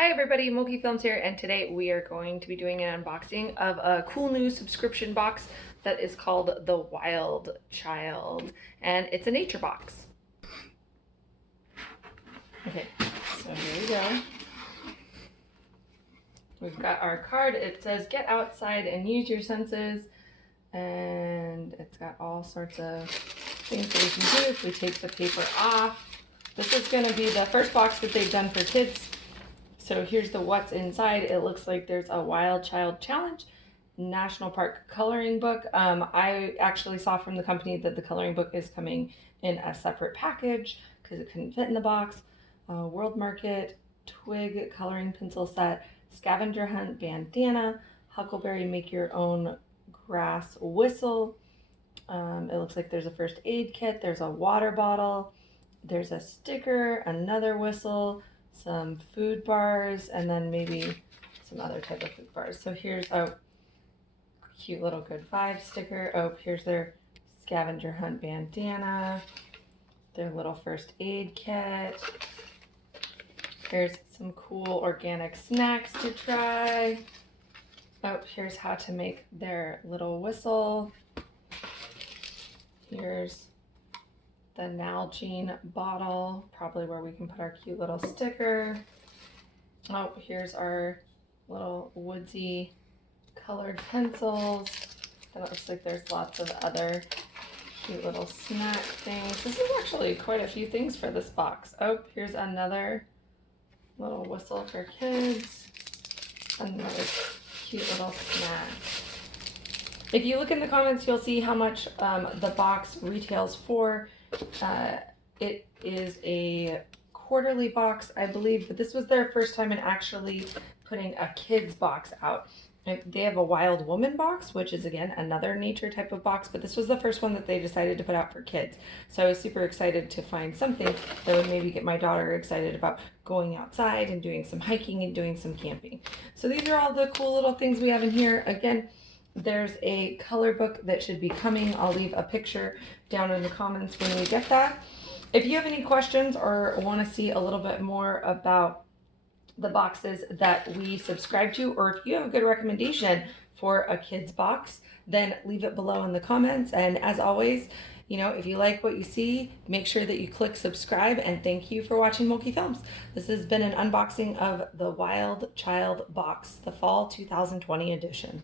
Hi everybody, MulkeyFilms here, and today we are going to be doing an unboxing of a cool new subscription box that is called The Wild Child, and it's a nature box. Okay, so here we go. We've got our card. It says get outside and use your senses, and it's got all sorts of things that we can do if we take the paper off. This is going to be the first box that they've done for kids. So here's the what's inside. It looks like there's a Wild Child Challenge, National Park coloring book. I actually saw from the company that the coloring book is coming in a separate package because it couldn't fit in the box. World Market, twig coloring pencil set, scavenger hunt bandana, huckleberry make your own grass whistle. It looks like there's a first aid kit. There's a water bottle. There's a sticker, another whistle, some food bars, and then maybe some other type of food bars. So here's a cute little Good Vibes sticker. Oh, here's their scavenger hunt bandana, their little first aid kit. Here's some cool organic snacks to try. Oh, here's how to make their little whistle. Here's the Nalgene bottle, probably where we can put our cute little sticker. Oh, here's our little woodsy colored pencils. And it looks like there's lots of other cute little snack things. This is actually quite a few things for this box. Oh, here's another little whistle for kids. Another cute little snack. If you look in the comments, you'll see how much the box retails for. It is a quarterly box, I believe, but this was their first time in actually putting a kids box out. They have a Wild Woman box, which is again another nature type of box, but this was the first one that they decided to put out for kids. So I was super excited to find something that would maybe get my daughter excited about going outside and doing some hiking and doing some camping. So these are all the cool little things we have in here. Again, there's a color book that should be coming. I'll leave a picture down in the comments when we get that. If you have any questions or want to see a little bit more about the boxes that we subscribe to, or if you have a good recommendation for a kid's box, then leave it below in the comments. And as always, if you like what you see, make sure that you click subscribe, and thank you for watching MulkeyFilms. This has been an unboxing of the Wild Child box, the Fall 2020 edition.